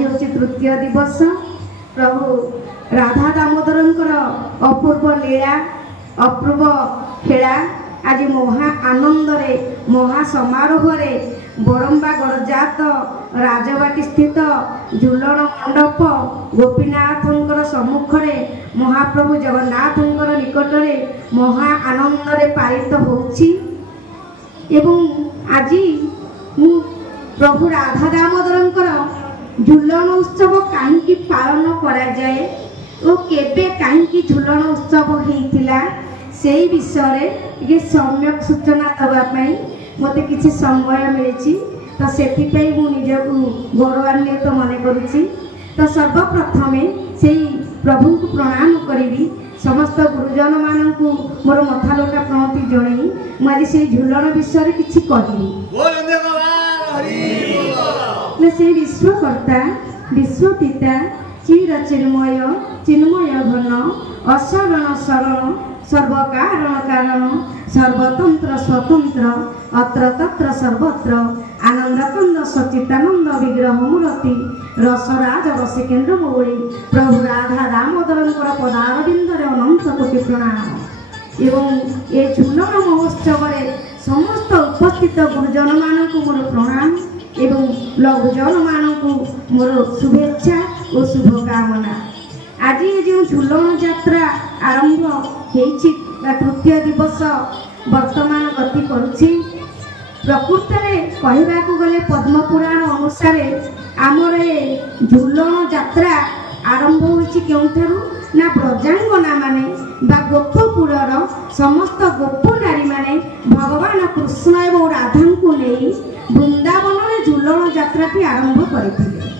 आज हूँ तृतीय दिवस। प्रभु राधा दामोदरंकर अपूर्व लीला अपूर्व खेला आज महा आनंद रे महा समारोह रे बड़म्बा गड़जात राजबाटी स्थित झुलन मंडप गोपीनाथंकर सम्मुख में महाप्रभु जगन्नाथंकर निकट में महा आनंद रे पालित होछि। एवं आज मु प्रभु राधा दामोदरंकर झुलन उत्सव कहीं पालन करा जाए और केबे कहीं झुलन उत्सव होइतिला से विषय ये सम्यक सूचना देवाई मते किसी समय मिली तो से निजक गौरवान्वित मन करुच्ची। तो सर्वप्रथम से प्रभु को प्रणाम करी समस्त गुरुजन मानक मोर मथालोटा प्रणति जणई मुझे से झुलन विषय किसी कहनी से विश्वकर्ता विश्वपिता चिर चिन्मय चिन्मय घन अशरण शरण सर्वकारण कारण सर्वतंत्र स्वतंत्र अत्र तत्र सर्वत्र आनंदकंद सच्चिदानंद विग्रह मूर्ति रसराज रसिकेन्द्र मौली प्रभु राधा दामोदरंकर पदारविंदरे अनंत कोटि प्रणाम। एवं ये झुलन महोत्सव समस्त उपस्थित गुरुजन मानक मोर प्रणाम एवं लघुजन मानक मोर शुभेच्छा और शुभकामना। आज ये जो झुलन यात्रा आरंभ होइछि तृतीय दिवस वर्तमान गति करुछि। प्रकृत में कहवाक गले पद्मपुराण अनुसार आमर झुलन यात्रा आरंभ होइछि केउठारु ना ब्रजांगना माने बा गोपपुरर समस्त गोप नारी माने भगवान कृष्ण एवं राधा को नहीं वृंदावन में झुलन यात्राटी आरंभ करथिले।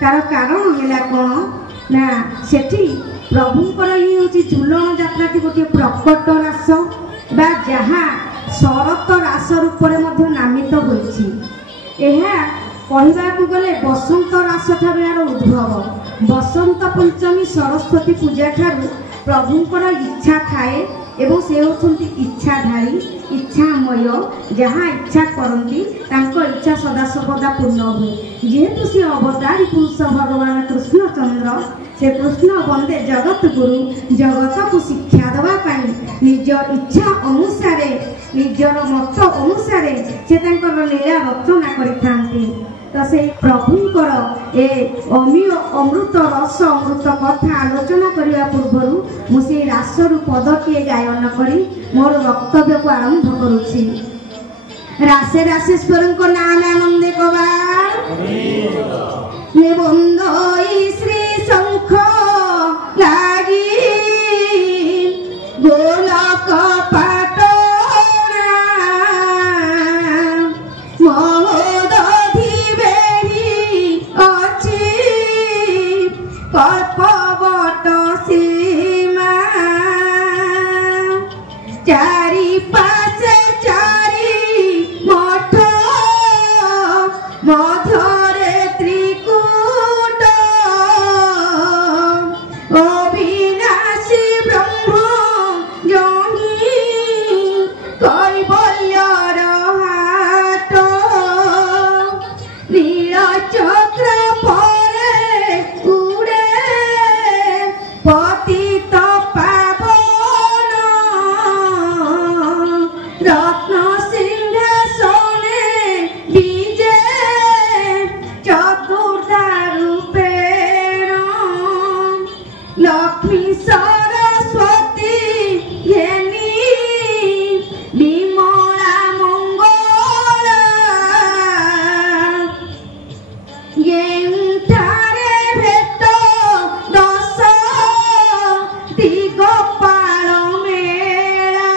तार कारण है कौन ना सेठी प्रभुंकर ये हूँ झुलन यात्राटी गोटे प्रकट रास बा जहाँ शरत रास रूप में नामित होइछि। कहवाक गले बसंत रास ठार यार उद्भव बसंत पंचमी सरस्वती पूजा ठार प्रभुंकर इच्छा थाए एवं से होती इच्छाधारी इच्छामय जहाँ इच्छा करती तांको इच्छा सदासर्वदा पूर्ण हुए। जेहेतु सी अवतारी पुरुष भगवान कृष्णचंद्र से कृष्ण वंदे जगत गुरु जगत को शिक्षा देवाई निज इच्छा अनुसार निजर मत अनुसार से लीला रचना करथांती। तो से प्रभुंकर ए अमीय अमृत रस अमृत कथा आलोचना करने पूर्व मुझे रासरु पदटे गायन करी मोर वक्तव्य को आरंभ करुछि। रासे रासेश्वर नाम आनंदे कबार निबंध श्री शंख लागी गोलक कल्पवट सीमा चारि पाशे चारि मठ मधरे त्रिकूट अविनाशी ब्रह्म जही कैवल्यर हाट नीलचक्र पतित पावन रत्न सिंहासने विजे चतुर्धा रूपेण लक्ष्मी सरस्वती घेनी विमला मंगला येउठारे भेट दश दिगपाल मेला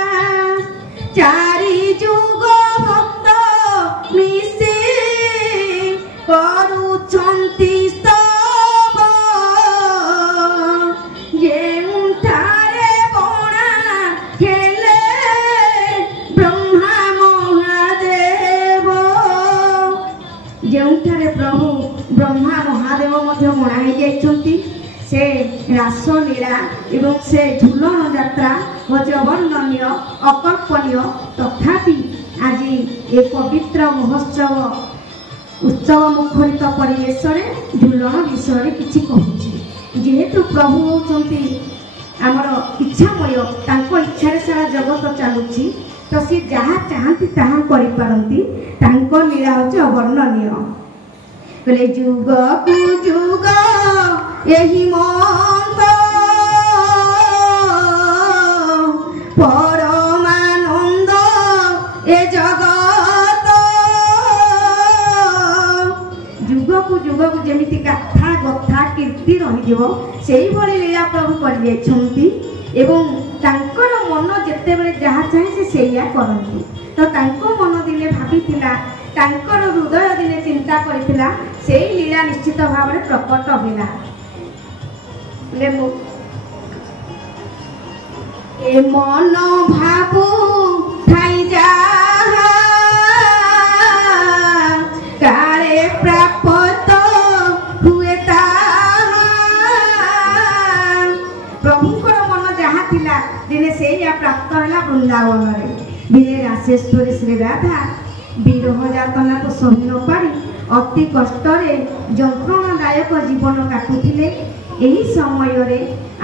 चारि जुग भक्त मिशी करुछन्ति स्तव जेउठारे बणा खेले ब्रह्मा महादेव जेउठारे प्रभु ब्रह्मा महादेव मध्य मनाई जाइछन्ति से रासलीला एवं से झुलन यात्रा हज अवर्णनीय अकल्पनीय। तथापि आज ये पवित्र महोत्सव उत्सव मुखरित परिवेश झुलन विषय किसी कहूँ जेहेतु प्रभु होती आमर इच्छामय इच्छा सारा जगत चलुची तो सी जहाँ चाहती ताहा करिपारंती तांको लीला होची अवर्णनीय कहले जुग कु जुग एही मंद परमानंद ए जगत जुग को जुग को जेमिति गाथा गथा कीर्ति रही से लीला प्रभु कर एवं तांकर मन जिते बड़े जहाँ चाहे से सैया करती तो तांको मन दिने भाभी तांकर हृदय दिने चिंता करथिला से लीला निश्चित भाव में प्रकट होला ए मन भाबू थाई जा काले प्राप्त हुए प्रभुकर मन जहाँ थिला दिने से प्राप्त है वृंदावन में दिने राशेश्वरी श्री राधा विरह यातना तो सही न पारी अति कष्ट जंत्रणादायक जीवन काटुले यही समय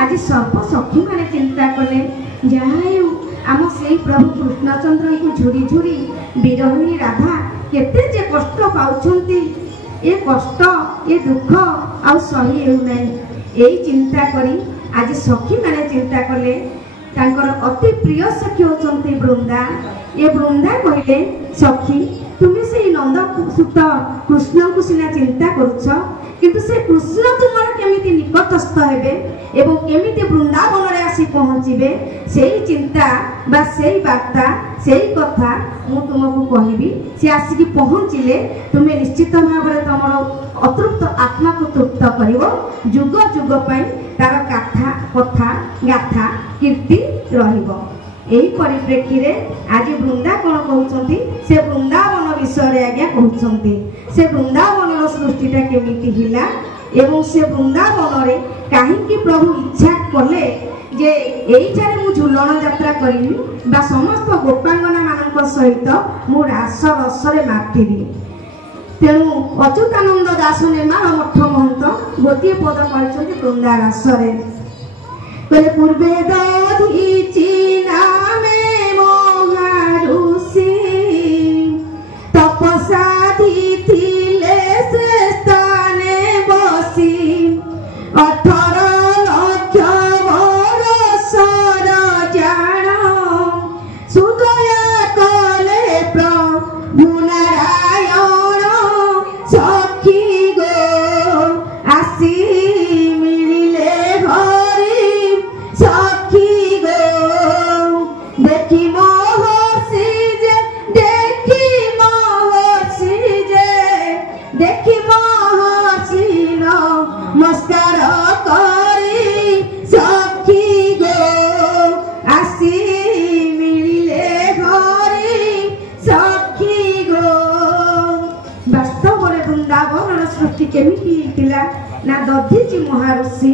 आज सर्व सखी मैंने चिंता कले जहाँ आम से प्रभु कृष्णचंद्र को झुरी झुरी विरहिणी राधा केते जे कष्ट पाउछंती ए कष्ट ए दुख आ सही हेउना यही चिंता करी आज सखी मैंने चिंता कले तांकर अति प्रिय सखी होचंती वृंदा ये वृंदा कहले सखी तुम्हें से नंद सुत कृष्ण को सीना चिंता करुछ किंतु से कृष्ण तुमर केमिति निकटस्थ हेबे एवं केमिति वृंदावन रे आसी पहुँचबे सेही चिंता बा सेही वार्ता सेही कथा मु तुमको कहबी से आसिकी पहुँचले तुम्हें निश्चित भाव में तुम अतृप्त आत्मा को तृप्त करिवो जुग जुग पई तार कथा कथा गाथा कीर्ति रहिबो यही परिप्रेक्षी में आज वृंदा कौन कहते से वृंदावन विषय आज्ञा कहते से वृंदावन सृष्टिटा केमिति हिला एवं से वृंदावन रे कहीं प्रभु इच्छा कले जे एइठारे मु झुलन यात्रा करी बा समस्त गोपांगना मान सहित मु रास रसरे मातिबी तेणु अच्युतानंद दास निर्माण मठ महंत गोटे पद कहते वृंदा रासरे कहले पूर्वे दधीची नामे महाऋषि तपसाधी थिले से स्थाने बसी 18 लक्ष वर्षर जान सुदया कले प्रभु नारायण सखी गो आसी मिलिले हरि सखी गो देखी महर्षि जे देखी महर्षि नमस्कार करी सखी गो आसी मिलिले हरि सखी गो वास्तव में वृंदावन सृष्टि केमिति हिला ना दधीची महाऋषि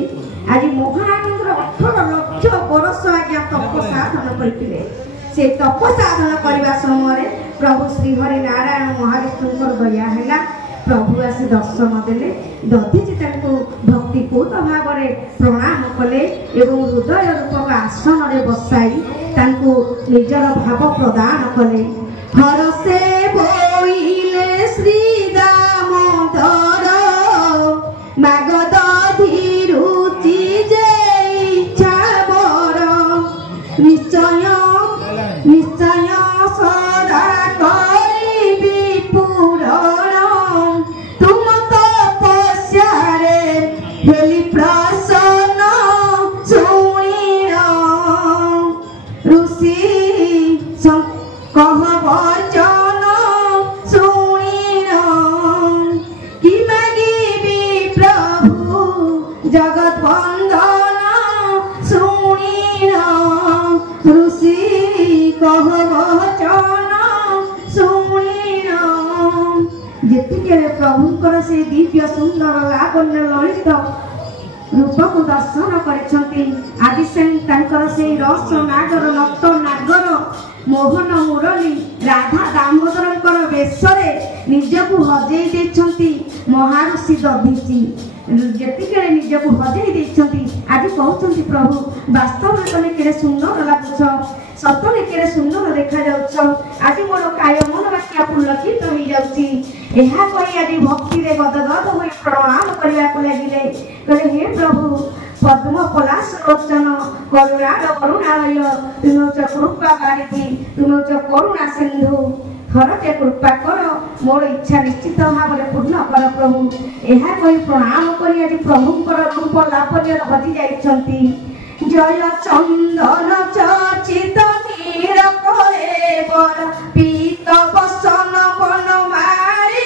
आज महानंद 18 लक्ष वर्ष आज्ञा तप साधन करते से तप साधन करने समय प्रभु श्री हरि नारायण महाविष्णुकर दया है प्रभु आसी दर्शन देले दधीची भक्तिपूत भाव में प्रणाम कले एवं हृदय रूपक आसन में बसाई निजर भाव प्रदान कले हर से बोइले श्री दामोदर मागद धीरुचि जे इच्छा बर निश्चय निश्चय सदा करिबी पूरण तुम तपस्यारे हेली प्रसन्न सुनिण ऋषि कह वचन सुनिण कि मागिबी प्रभु जगत बंधन सुनिण ऋषि कह वचन सुनिण जेतिके प्रभुंकर से दिव्य सुंदर लावण्य ललित रूप को दर्शन करछंती आदि से रस नागर नट नागर मोहन मुरली राधा दामोदर वेश ନିଜକୁ ହଜେଇ ଦେଇଛନ୍ତି ମହାଋଷି ଦଧିଚି ଯେତିକି ନିଜକୁ ହଜେଇ ଦେଇଛନ୍ତି ଆଜି କହୁଛନ୍ତି ପ୍ରଭୁ ବାସ୍ତବରେ ତମେ କେଡ଼େ ସୁନ୍ଦର ଲାଗୁଛ ସତରେ କେଡ଼େ ସୁନ୍ଦର ଦେଖାଯାଉଛ ଆଜି ମୋର କାୟ ମନ ବାକ୍ୟ ପୁଲକିତ ହେଇଯାଉଛି। ଏହା କହି ଆଜି ଭକ୍ତିରେ ଗଦଗଦ ହୋଇ ପ୍ରଣାମ କରିବାକୁ ଲାଗିଲେ କହିଲେ ହେ ପ୍ରଭୁ ପଦ୍ମ ପଲାଶ ଲୋଚନ କରୁଣାର କରୁଣାଳୟ ତୁମେ ହଉଛ କୃପା ବାରିଧି ତୁମେ ହଉଛ କରୁଣା ସିନ୍ଧୁ ଥରଟେ କୃପା କର ମୋର ଇଚ୍ଛା ନିଶ୍ଚିତ ଭାବରେ ପୂର୍ଣ୍ଣ କର ପ୍ରଭୁ। ଏହା କହି ପ୍ରଣାମ କରି ଆଜି ପ୍ରଭୁଙ୍କର ରୂପ ଲାବଣ୍ୟରେ ହଜି ଯାଇଛନ୍ତି। ଜୟ ଚନ୍ଦନ ଚର୍ଚିତ ନୀଳକଳେବର ପୀତ ବସନ ବନମାଳୀ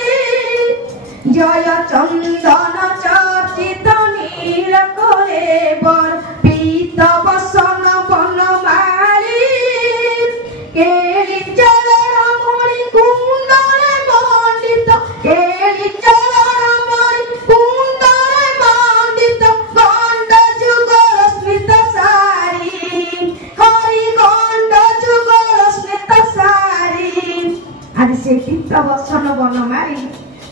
ଜୟ ଚନ୍ଦନ ଚର୍ଚିତ ନୀଳକଳେବର ପୀତ ବସନ বনমালী কেলি চরণ মণি কুণ্ডলে মণ্ডিত কেলি চরণ মণি কুণ্ডলে মণ্ডিত গণ্ড যুগর স্মিত সারি হরি গণ্ড যুগর স্মিত সারি আজ সে পীত বসন বনমালী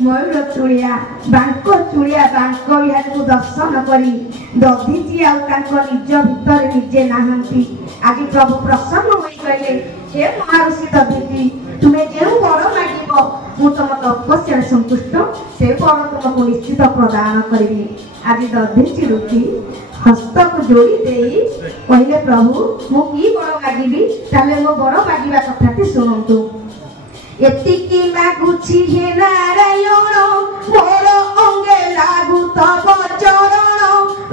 ময়ূর চূড়িয়া বাঙ্ক চূড়িয়া বাঙ্ক বিহারକୁ দর্শন କରି ଦଧିଚି ଆଉ ତାଙ୍କ ନିଜ ଭିତରେ ନିଜେ ନାହାନ୍ତି। ଆଜି ପ୍ରଭୁ ପ୍ରସନ୍ନ ହୋଇ କହିଲେ ହେ ମହାଋଷି ଦଧିଚି ତୁମେ ଯେଉଁ ବର ମାଗିବ ମୁଁ ତମ ତପସ୍ୟାରେ ସନ୍ତୁଷ୍ଟ ସେ ବର ତୁମକୁ ନିଶ୍ଚିତ ପ୍ରଦାନ କରିବି। ଆଜି ଦଧିଚି ଋଷି ହସ୍ତକୁ ଯୋଡ଼ି ଦେଇ କହିଲେ ପ୍ରଭୁ ମୁଁ କି ବର ମାଗିବି ତାହେଲେ ମୋ ବର ମାଗିବା କଥାଟି ଶୁଣନ୍ତୁ। ଏତିକି ଲାଗୁଛି ହେ ନାରାୟଣ ମୋର ଅଙ୍ଗେ ଲାଗୁ ତବ ଚରଣ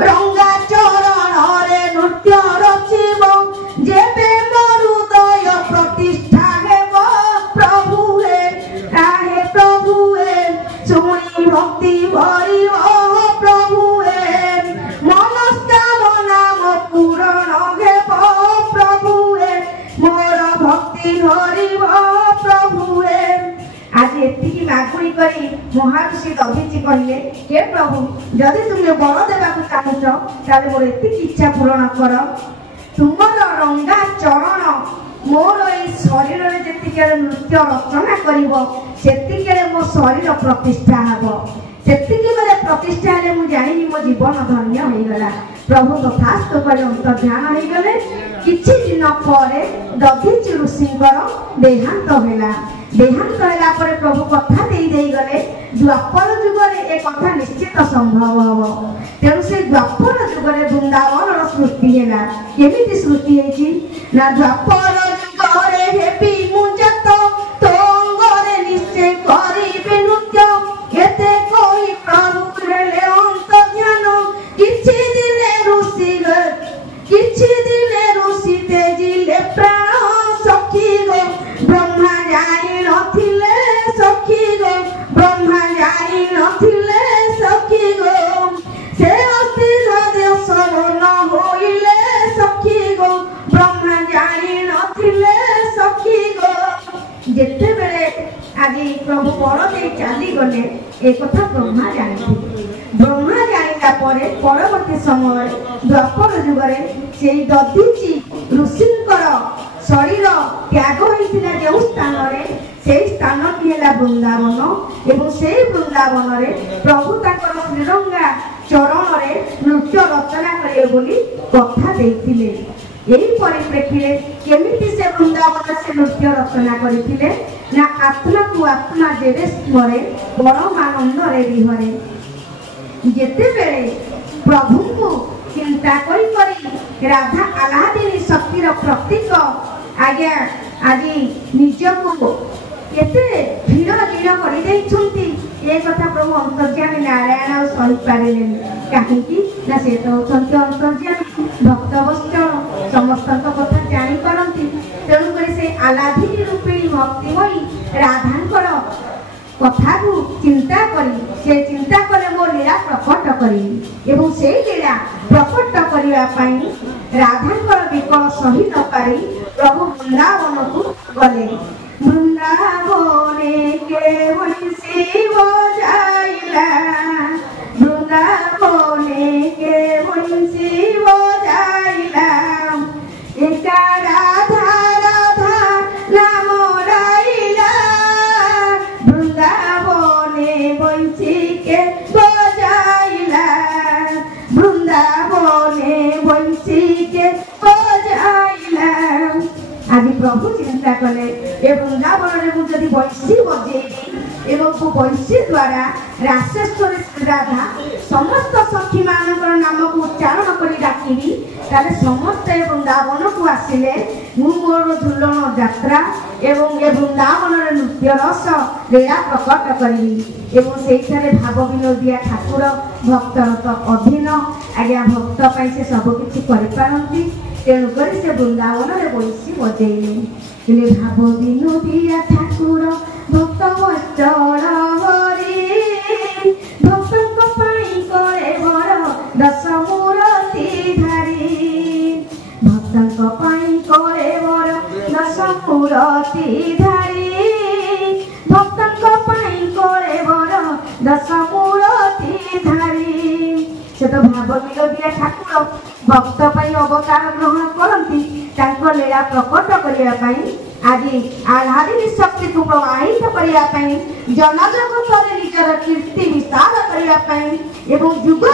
ରଙ୍ଗା ଚରଣରେ ନୃତ୍ୟ ରଚିବ ଯେବେ ମୋ ହୃଦୟ ପ୍ରତିଷ୍ଠା ହେବ ପ୍ରଭୁ ହେ ଶୁଣି ଭକ୍ତି ଭରିବ ପ୍ରଭୁ ହେ ମନସ୍କାମନା ମୋ ପୂରଣ ହେବ ପ୍ରଭୁ ହେ ମୋର ଭକ୍ତି ଭରିବ ପ୍ରଭୁ ହେ। ଆଜି ଏତିକି ମାଗୁଣି କରି ମହାଋଷି ଦଧିଚି କହିଲେ ହେ ପ୍ରଭୁ ଯଦି ତୁମେ ବର ଦେବାକୁ ଚାହୁଁଛ ତାହେଲେ ମୋର ଏତିକି ଇଚ୍ଛା ପୂରଣ କର ତୁମର ରଙ୍ଗା ଚରଣ ମୋର ଏଇ ଶରୀରରେ ଯେତିକିବେଳେ ନୃତ୍ୟ ରଚନା କରିବ ସେତିକିବେଳେ ମୋ ଶରୀର ପ୍ରତିଷ୍ଠା ହେବ ସେତିକି ବେଳେ ପ୍ରତିଷ୍ଠା ହେଲେ ମୁଁ ଜାଣିବି ମୋ ଜୀବନ ଧନ୍ୟ ହେଇଗଲା। ପ୍ରଭୁ ତଥାସ୍ତୁ କରି ଅନ୍ତର୍ଧ୍ୟାନ ହେଇଗଲେ। କିଛି ଦିନ ପରେ ଦଧିଚି ଋଷିଙ୍କର ଦେହାନ୍ତ ହେଲା। ଦେହାନ୍ତ ହେଲା ପରେ ପ୍ରଭୁ କଥା ଦେଇଗଲେ ଦ୍ୱାପର ଯୁଗରେ ଏ କଥା ନିଶ୍ଚିତ ସମ୍ଭବ ହବ। ତେଣୁ ସେ ଦ୍ୱାପର ଯୁଗରେ ବୃନ୍ଦାବନର ସୃଷ୍ଟି ହେଲା। କେମିତି ସୃଷ୍ଟି ହେଇଛି ନା ଦ୍ୱାପର ଯୁଗରେ ହେବି ମୁଁ ଜାତ ତୋ ଅଙ୍ଗରେ ନିଶ୍ଚୟ କରିବି ନୃତ୍ୟ ଏତେ କହି ପ୍ରଭୁ ହେଲେ ଅନ୍ତର୍ଧ୍ୟାନ। କିଛି ଦିନେ ଋଷି ତେଜିଲେ ପ୍ରାଣ ସଖୀ ଗୋ ବ୍ରହ୍ମା ଜାଣି ନଥିଲେ ସଖୀ ଗୋ ବ୍ରହ୍ମା ଜାଣି ନଥିଲେ ସଖୀ ଗୋ ସେ ଅସ୍ଥିର ଦେଶ ମନ ହୋଇଲେ ସଖୀ ଗୋ ବ୍ରହ୍ମା ଜାଣି ନଥିଲେ ସଖୀ ଗୋ। ଯେତେବେଳେ ଆଜି ପ୍ରଭୁ ବର ଦେଇ ଚାଲିଗଲେ ଏ କଥା ବ୍ରହ୍ମା ଜାଣିଥିଲେ। ବ୍ରହ୍ମା ଜାଣିଲା ପରେ ପରବର୍ତ୍ତୀ ସମୟରେ ଦ୍ୱାପର ଯୁଗରେ ସେଇ ଦଧିଚି ଋଷିଙ୍କର ଶରୀର ତ୍ୟାଗ ହୋଇଥିଲା ଯେଉଁ ସ୍ଥାନରେ ସେଇ ସ୍ଥାନଟି ହେଲା ବୃନ୍ଦାବନ ଏବଂ ସେଇ ବୃନ୍ଦାବନରେ ପ୍ରଭୁ ତାଙ୍କର ଶ୍ରୀରଙ୍ଗା ଚରଣରେ ନୃତ୍ୟ ରଚନା କରିବେ ବୋଲି କଥା ଦେଇଥିଲେ। ଏହି ପରିପ୍ରେକ୍ଷୀରେ କେମିତି ସେ ବୃନ୍ଦାବନରେ ସେ ନୃତ୍ୟ ରଚନା କରିଥିଲେ ନା ଆତ୍ମାକୁ ଆତ୍ମା ଯେବେ ସ୍ମରେ ପରମାନନ୍ଦରେ ବିହରେ। ଯେତେବେଳେ ପ୍ରଭୁଙ୍କୁ ଚିନ୍ତା କରି ରାଧା ଆହ୍ଲାଦିନୀ ଶକ୍ତିର ପ୍ରତୀକ ଆଜ୍ଞା ଆଜି ନିଜକୁ କେତେ ଧୀର କରିଦେଇଛନ୍ତି ଏ କଥା ପ୍ରଭୁ ଅନ୍ତର୍ଯାମୀ ନାରାୟଣ ଆଉ ସହିପାରିଲେନି। କାହିଁକି ନା ସେ ତ ହେଉଛନ୍ତି ଅନ୍ତର୍ଯାମୀ ଭକ୍ତବତ୍ସଳ ସମସ୍ତଙ୍କ କଥା ଜାଣିପାରନ୍ତି। ତେଣୁକରି ସେ ଆହ୍ଲାଦିନୀ ରୂପିଣୀ ଭକ୍ତିମୟୀ ରାଧାଙ୍କର କଥାକୁ ଚିନ୍ତା କରି ସେ ଚିନ୍ତା କଲେ ମୋ ଲୀଳା ପ୍ରକଟ କରିବି ଏବଂ ସେଇ ଲୀଳା ପ୍ରକଟ କରିବା ପାଇଁ ରାଧାଙ୍କର ବିକଳ ସହି ନ ପାରି ପ୍ରଭୁ ବୃନ୍ଦାବନକୁ ଗଲେ। ବୃନ୍ଦାବନେ କେବଳି ଶିବ ଯାଇଲା ବୃନ୍ଦାବନେ କେବଳି ଶିବ ଯାଇଲା ଏକା ରାଧା ରାଧା ନାମ ରାଇଲା ବୃନ୍ଦା कले ए वृंदावन रे मुझे बंशी बजेबी एवं बंशी द्वारा रासेश्वरी राधा समस्त सखी मानकर नाम को उच्चारण कर डाकिबी ताले समस्त वृंदावन को आसिले मु मोर झुलन यात्रा एवं ए वृंदावन रे नृत्य रस लीला प्रकट करी एवं सेठारे भाव विनोदिया ठाकुर भक्तर तो अधीन आज्ञा भक्त पाई से सब किछि करि पारंती तेणुक से वृंदावन रे बंशी बजेइले भाव विनोदिया ठाकुर भक्त वचन हरि भक्तक पाई करे बर दश मूर्ति धारी भक्तक पाई करे बर दश मूर्ति धारी भक्तक पाई करे बर दश मूर्ति धारी से तो भाव विनोदिया ठाकुर भक्त पाई अवतार ग्रहण करती लीला प्रकट करने आज आधारी शक्ति को प्रवाहित करने जनजगत निजर कीर्ति विस्तार करने जुग जुग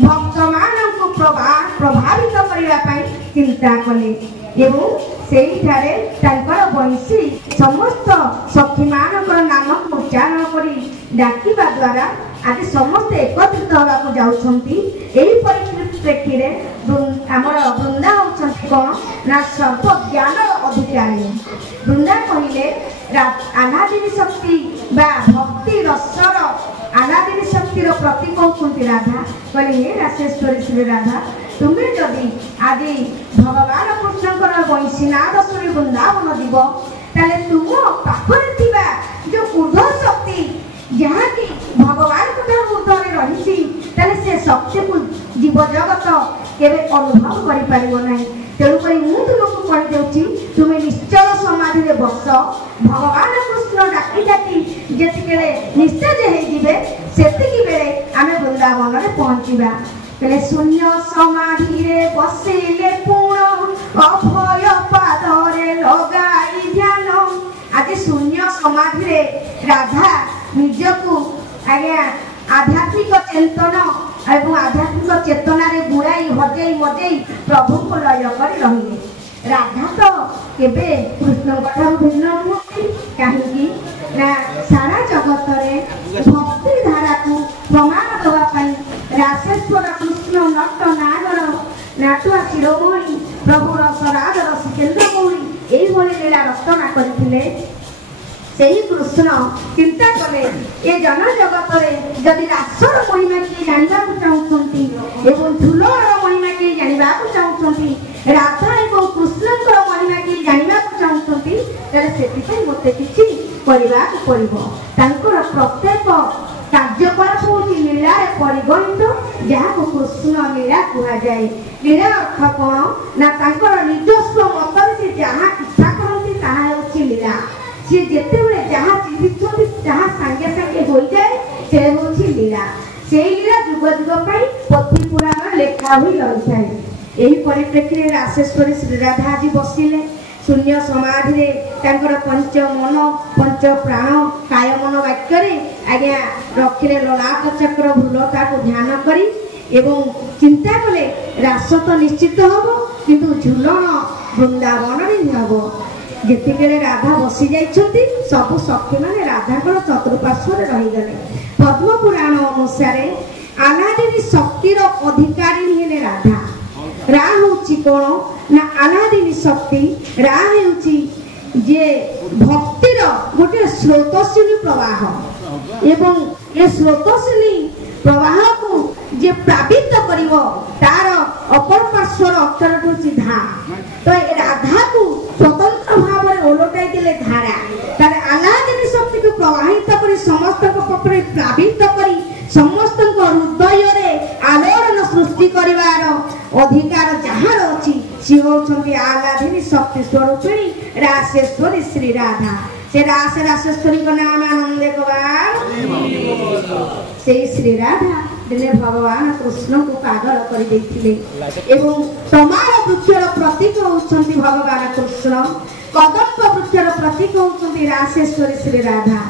भक्त मान को प्रभावित करने चिंता कले बंशी समस्त सखी मान नाम को उच्चारण कर डाकिबा द्वारा आज समस्ते एकत्रित होगा जाउछंती एही परिप्रेक्षी रे हमर वृंदा होछंती कोन ना सर्व ज्ञान अधिकारी वृंदा कहिले अनादिनी शक्ति बा भक्ति रसर अनादिनी शक्तिर प्रतीक होछंती राधा कहले हे रासेश्वरी श्री राधा तुम्हें जदि आदि भगवान कृष्णकर वंशीनाद सुनी वृंदावन जीव ताले तुम पाखरे थिबा जो ऊर्ध्व शक्ति जहाँ की भगवान ऊर्ध्वे रही से शक्ति को जीव जगत केवे अनुभव कर तेणुक तुमको कहीदे तुम्हें निश्चल समाधि बस भगवान कृष्ण डाकी डाकी जिते निस्तेज होते बेले आम वृंदावन में पहुँचा कहले शून्य समाधि बसिले पूर्ण अभय पादरे लगाई ध्यान आज शून्य समाधि राधा निजको आज्ञा आध्यात्मिक चिंतन एवं आध्यात्मिक चेतना रे गुड़ाई हजई मजई प्रभु को लय कर रही राधा तो केबे कृष्ण भिन्न नुहति कहीं सारा जगत रे भक्ति धारा को प्रमाण देवाई रासेश्वर कृष्ण नट नागर नाटुआ शिरोमणि प्रभु रसराज रसिकेन्द्र गौरी यही लीला रचना करते कृष्ण चिंता कले ये जन जगत जदि रासर महिमा किए जानवा चाहते झुलर महिमा किए जानवा चाहते राधा और कृष्ण महिमा किए जानवा चाहते मत कि पड़ो प्रत्येक कार्यकलाप हूँ लीला परिगणित जहाँ को कृष्ण लीला कहुए लीला अर्थ कौन ना निजस्व मत से जहाँ इच्छा करती लीला सी जिते बड़े जहाँ चिंतित जहाँ सांगे सांगे हो जाए से हूँ लीला से लीला जुग जुग पोथी पुराण लेखा हुई रही है यही परिप्रेक्षी में रासेश्वरी श्री राधा आज बसिले शून्य समाधि पंच मन पंच प्राण काय मन वाक्य आज्ञा रखिले ललाट चक्र भूलता को ध्यान करी एवं चिंता कले रास तो निश्चित हम किंतु झुलन वृंदावन हम जिते राधा बसी जाइछंती सबु सखी माने राधा चतुर्पार्श्व रहीगले पद्म पुराण अनुसार अनादिनी शक्तिर अधिकारी हेले राधा रा होची कोन ना अनादिनी शक्ति रा हेउची जे भक्तिर गोटे स्रोतस्विनी प्रवाह एवं ये स्रोतस्विनी प्रवाह को जे प्रापित करिवो तार अपर पार्श्वर अक्षर होची धा तो राधा को स्वतंत्र भाव में ओलटाई देले धारा तार अनादिनी शक्ति को प्रवाहित करी समस्त पक्षरे प्लावित करी समस्त हृदय रे आलोड़न सृष्टि करिवार अधिकार जहार अछि सी होछंती आलादिनी शक्ति स्वरूपिणी रासेश्वरी श्री राधा से रासेश्वरी को नाम आनंद कबार से श्री राधा दिने भगवान कृष्ण को पागल कर देथिले एवं तमार वृक्षर प्रतीक होछंती भगवान कृष्ण कदम्ब वृक्षर प्रतीक होछंती रासेश्वरी श्री राधा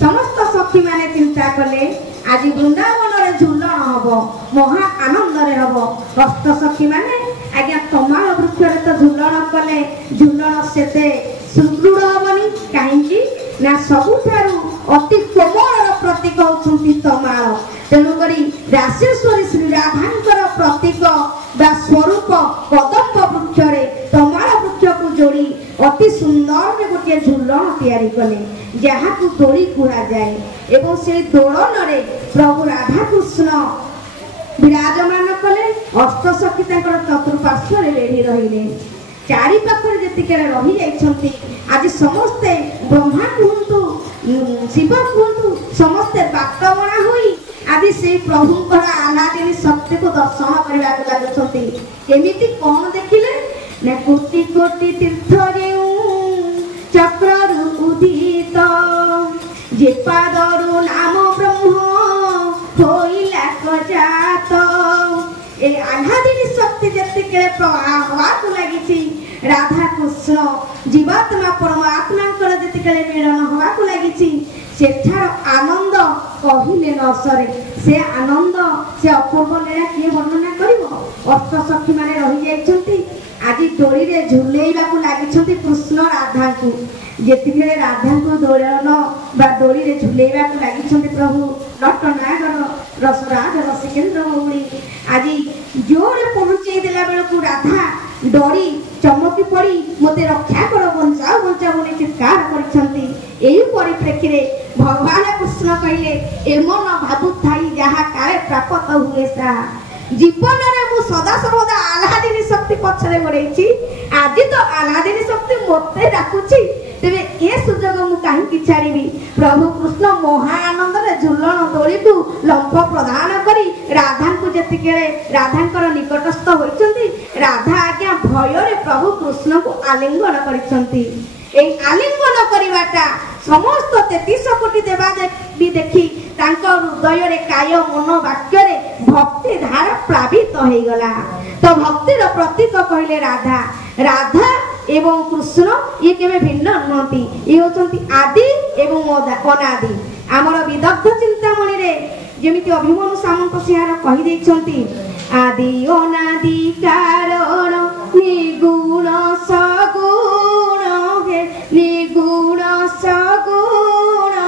समस्त सखी माने चिंता कले आज वृंदावन रे झुलन हब महा आनंद रे हब भक्त सखी माने आज्ञा तमार वृक्षर तो झुलन कले झुलन सेते सुदृढ़ हेनी कहीं ना सबुठारू अति कोमल प्रतीक होती तमाल तेणुक राशेश्वरी श्री राधांकर प्रतीक बा स्वरूप कदम्ब वृक्ष तमाल वृक्ष को जोड़ी अति सुंदर गोटे झुलन तैयारी कले जहाँ को दोली कह जाए एवं से दोलन प्रभु राधा कृष्ण विराजमान कले अष्टसखी चतुर्पार्श्व रेढ़ी रही चारि पाखर जी रही जाइछंती आज समस्ते ब्रह्मा कहतु शिव कहतु समस्ते बाटबणा हुई आज से प्रभु आनादिनी शक्ति को दर्शन करने लगुंट केमिति कौन देखिले ना कोटि कोटि तीर्थ चक्र उदित जे पादरु नाम ब्रह्म होइला कजात ए आनादिनी शक्ति जतिके हवा को लगी राधा कृष्ण जीवात्मा परमात्मा जतिके मिलन हवा को लगी सेठार आनंद कहले न सरे से आनंद से अपूर्व लीला किए वर्णना कर अष्टसखी माने रही जाइछंती आज डोरी रे झुलेइबा को लागिछंती कृष्ण राधा को जेतिके राधा को दोलन बा डोरी रे झुलेइबा को लागिछंती प्रभु नटनागर रसराज रसिकेन्द्र मौली आज जोरे पहुंचे देला बेल को राधा डोरी चमकी पड़ी मते रक्षा कर बंचाओ बंचाओ बोली चित्कार करछंती एही परिप्रेक्षी रे भगवान कृष्ण कहले एमन भाबु थाई जहा काले प्राप्त हुए सा जीवन रे मु सदा सर्वदा आलादिनी शक्ति पछरे गड़ेछि आज तो आलादिनी शक्ति मते डाकुछि तेरे ए सुजोग मु काहे कि छाड़ीबी प्रभु कृष्ण महा आनंद रे झुलन दोली को लंप प्रदान करी राधा को जतिके राधांकर निकटस्थ होइछंती राधा आज्ञा भय रे प्रभु कृष्ण को आलिंगन करिछंती एई आलिंगन करिवाटा समस्त 33 कोटी देवा भी देखी तांको हृदय रे काय मन वाक्य रे भक्ति धारा प्लावित हो गला तो भक्तिर प्रतीक कहले राधा राधा एवं कृष्ण ये केवे भिन्न नहंती ये होचंती आदि एवं अनादि आमर विदग्ध चिंतामणि रे जेमिति अभिमन्यु सामंत सिंहार कहि दैछंती आदि अनादि कारण निर्गुण सगुण हे निर्गुण सगुण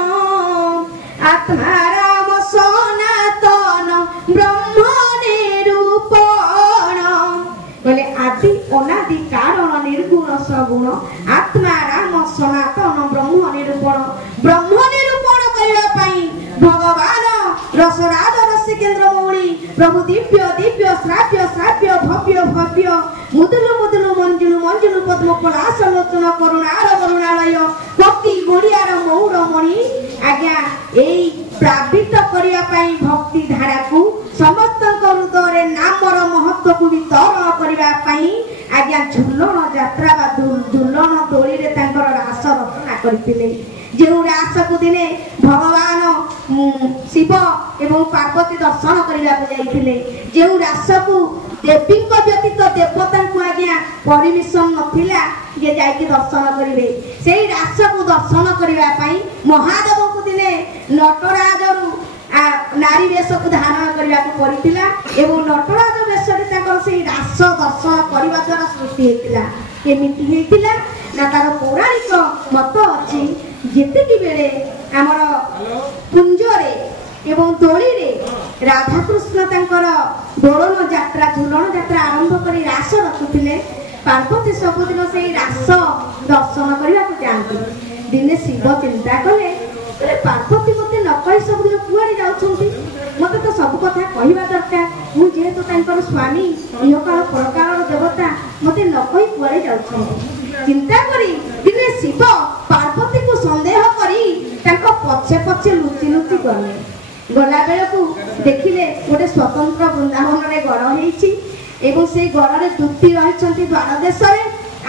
आत्मा राम सनातन ब्रह्म निरूपण बोले आदि अनादि कारण निर्गुण सगुण आत्मा राम सनातन ब्रह्म निरूपण करबा पई भगवान रसराज रसिकेन्द्र मौली प्रभु दिव्य दिव्य श्राव्य श्राव्य भव्य भव्य मुदुलु मुदुलु मंजुलु मंजुलु पद्म पलाश लोचन करुणार करुणालय भक्ति गोड़ियार मौर मणि आज्ञा एई प्रावित करिया पई भक्ति धारा को समस्त हृदय नामर महत्व को वितरण करबा पई आज्ञा झुलन यात्रा बा झुलन दोली रे तांकर रास रचना करथिले जो रास को दिने भगवान शिव एवं पार्वती दर्शन करबा को जाइथिले जो रास को देवी व्यतीत देवता को आज्ञा परमिशन नथिला जे जाइके दर्शन करिवे सेही रास को दर्शन करबा पई महादेव को दिने नटराजरु नारी वेश को धारण करबा को पड़िथिला एवं नटराज वेश रे ताकर सेही रास दर्शन करबा द्वारा सृष्टि हेतिला केमिति हेतिला ना तार पौराणिक मत अछि जेतिकी बेले हमर कुंजरे एवं दोली रे राधा कृष्ण तांकर दोलन यात्रा झुलन यात्रा आरंभ करी रास रखुथिले पार्वती सबुदिन सेही रास दर्शन करबा को जानती दिने शिव चिंता कले पार्वती मते न कहि सबुदिन कुआरे जाउछंती मते तो सब कथा कहिबा दरकार मु जेहेतु तांकर स्वामी इहकाल परकालर देवता मते न कहि कुआरे जाउछंती चिंता करी दिने शिव पार्वती को संदेह करी तांको पछे पछे लुचि लुचि गले गला बेले को देखिले गोटे स्वतंत्र वृंदावन रे गड़ हेछि एवं से गड़ रे दुत्ती रहिछंती द्वार देश रे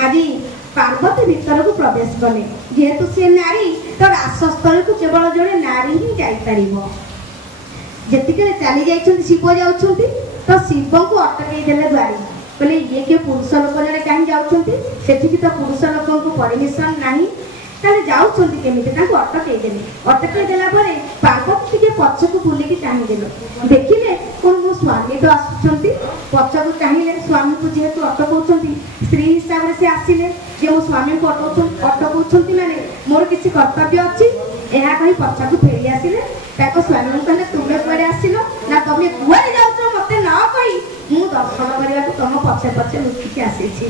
आदि पार्वती भीतर को प्रवेश कले जेहेतु से नारी तो रासस्थल को केवल जड़े नारी ही जाई परिबो जेतिके चली जाइछंती शिव जाउछंती तो शिव को अटकई देले द्वारी कहले ये के पुरुष लोक जड़े कहीं जाउछंती सेठी तो पुरुष लोक को परमिशन नाही ताले जाउछंती केमिति ताको अटकई देला परे पार्वती के पछ को बुली की चाहि देले देखिले कोन मो स्वामी तो आछंती पछ को चाहिले स्वामी को जेहेतु अटकौछंती स्त्री हिसाब रे से आसिले जे मो स्वामी को अटकाउछंती माने मोर किसी कर्तव्य अछि एहा कहि पछाकु फेरी आसिले ताको स्वामी कहले तुमे परे आसिलो ना तमे कुआरे जाउछो मते न कहि मु दर्शन करबा को तम पछे पछे लुचि आसी छी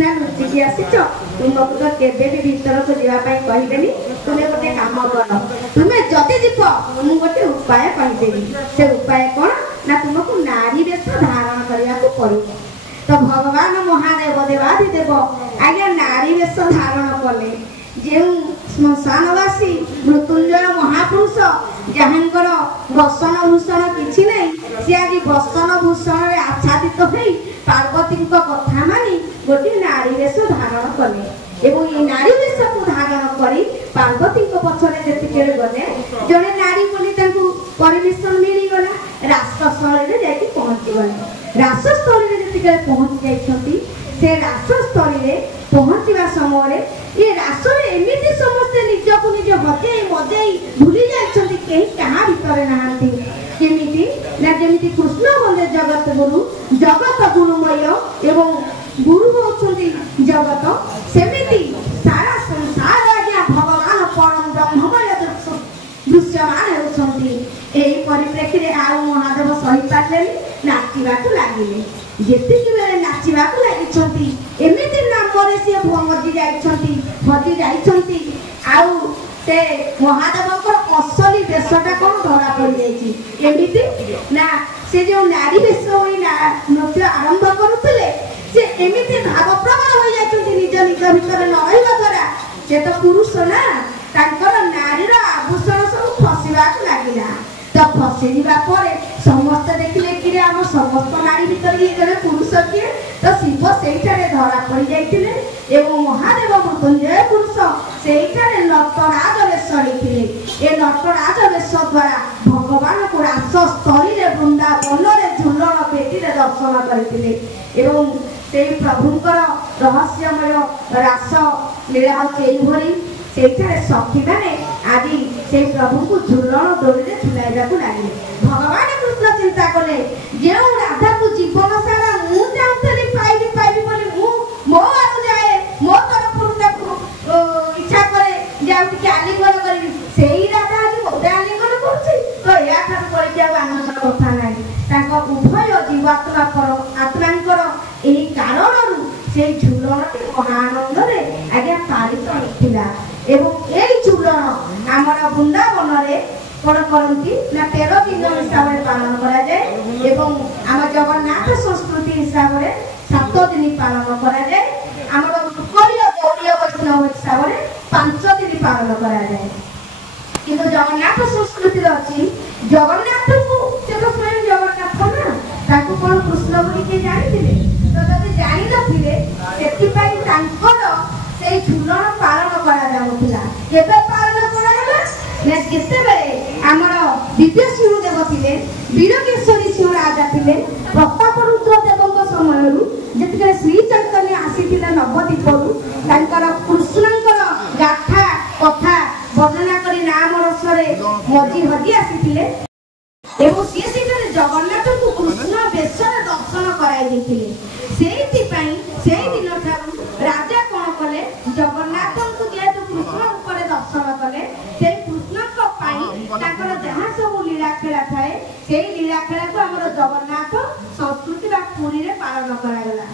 ना लुचि आसी छ तुमको तो केबे भी भीतर को जीवा पई कहिदेनी तुमे गोटे काम कर तुमे जति जीव मु गोटे उपाय कहि देबी से उपाय कोन ना तुमको नारी वेश धारण करबा को पड़िबो तो भगवान महादेव देवाधिदेव आज्ञा नारी वेश धारण कले जो श्मशानवासी मृत्युंजय महापुरुष जहांकर बसन भूषण किछि नै से आज बसन भूषण रे आच्छादित होई पार्वती कथा मानी गोटे नारी वेश धारण कले एवं ये नारी वेश को धारण करी पार्वती पछरे जेतिके गले जने नारी बोली तांकु परमिशन मिली गला रासस्थल रे जाई पहुंची गले रासस्थल रे जेतिके पहुंच जाइछंती से रासस्थल रे पहुंचवा समय ये रासरे एमिति समस्त निजको निज हजे मजे भूली जाइछंती केही कहा भीतर नाहंती केमिति ना जेमिति कृष्ण बंदे जगत गुरुमय एवं गुरु होछंती जगत सेमिति सारा संसार आज्ञा भगवान परम ब्रह्ममय दृश्यमान होछंती एही परिप्रेक्षी रे आउ महादेव सही पाटले नाचिबाकू लागिले जेतिकी बेले नाचिबाकू लागिछंती एमिति नामरे से भंगजी जाइछंती आउ से महादेवकर असली वेशटा कोन धरा पड़ जाइछि एमिति ना से जो नारी वेश होई ना नृत्य आरंभ करूथिले से एमिति भाव प्रकट होई जाइछंती निज भीतर न रहिबा द्वारा से तो पुरुष ना तांकर नारीर आभूषण सब फसिबाकू लागिला तो फसी जीवा परे समस्त देखिले कि हम समस्त नारी भीतर ये जने पुरुष किए तो शिव सेठारे धरा पड़ जाइतिले एवं महादेव मृत्युंजय पुरुष सेठारे लटराज वेश लेथिले ए लटराज वेश द्वारा भगवान को रास स्थली रे वृंदावन रे झुलन पेटी रे दर्शन करथिले एवं से प्रभुंकर रहस्यमय रास लीला चेई भरी सेठारे सखी माने आदि से प्रभु को झुलन डोरी रे झुलाइबा को लागिले भगवान कृष्ण चिंता कले जे राधा को जीवन सारा मु चाहतली पाइबी बोली मु मो आगु जाए मो तरफ को इच्छा करे जाउ कि आलिंगन करी सेही राधा आज मोटे आलिंगन करछि तो या खान करि जाउ आनंद कथा नै ताको उभय आत्मांकर एही कारणरू से झुलन आनंद रे आगे पालित होतिला एवं एई झुलन आमर वृंदावन रे कोन करंती ना 13 दिन हिसाब रे पालन करा जाय एवं आम जगन्नाथ संस्कृति हिसाब रे 7 दिन पालन करा जाय आमर कलिय गौड़ीय वैष्णव हिसाब रे 5 दिन पालन करा जाय किंतु जगन्नाथ संस्कृति रे अछि जगन्नाथ को से तो स्वयं जगन्नाथ ना ताको कोन कृष्ण बोली के जानिथिले तो जदि जानि नथिले सेति पई तांकर से झुलन पालन करा जाउथिला केबे पालन करा गला ने केते बेले हमर दिव्य सिंह देव थिले वीरकेशरी सिंह राजा थिले प्रतापरुद्र देवक समयरु जेतिके श्री चैतन्य आसीथिले नवदीपरु तांकर कृष्णंकर गाथा कथा वर्णना करी नाम रसरे मजी हजी आसीथिले एवं से सेठारे जगन्नाथ को कृष्ण वेशरे दर्शन कराई देथिले सेति पई सेई दिन ठारू राजा कोन कले जगन्नाथ को जेतु कृष्ण ऊपर दर्शन कले से कृष्ण को पाई ताकर जहां सब लीला खेला थाए सेई लीला खेला को हमर जगन्नाथ संस्कृति बा पुरी रे पालन करा गला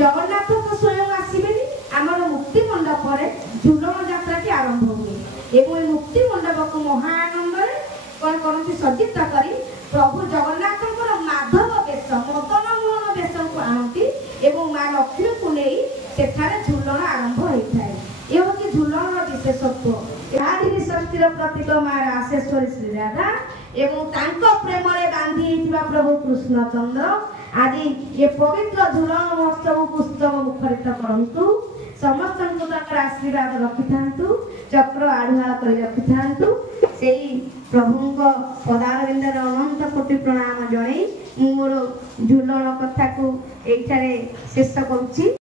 जगन्नाथ तो स्वयं आसीबेनी हमर मुक्ति मंडप रे झुलन यात्रा की आरंभ हुए एवं मुक्ति मंडप को महाआनंद रे कोन करंती सज्जित करी प्रभु जगन्नाथଙ୍କର माधव वेश मदन मोहन वेश को आनती एवं मां लक्ष्मी को नहीं सेठारे झुलन आरंभ होइथाय एवं कि झुलन विशेषत्व आदिनी शक्तिर प्रतीक मां रासेश्वरी श्री राधा एवं तांको प्रेम रे बांधी हितबा प्रभु कृष्णचंद्र आदि ये पवित्र झुलन महोत्सव उत्सव मुखरित करंतु समस्त आशीर्वाद रखिथांतु चक्र आढ़ुआ कर रखिथांतु सेही प्रभु पदारविंदर अनंत कोटि प्रणाम जणई मोर झुलन कथा को एठारे शेष करूची।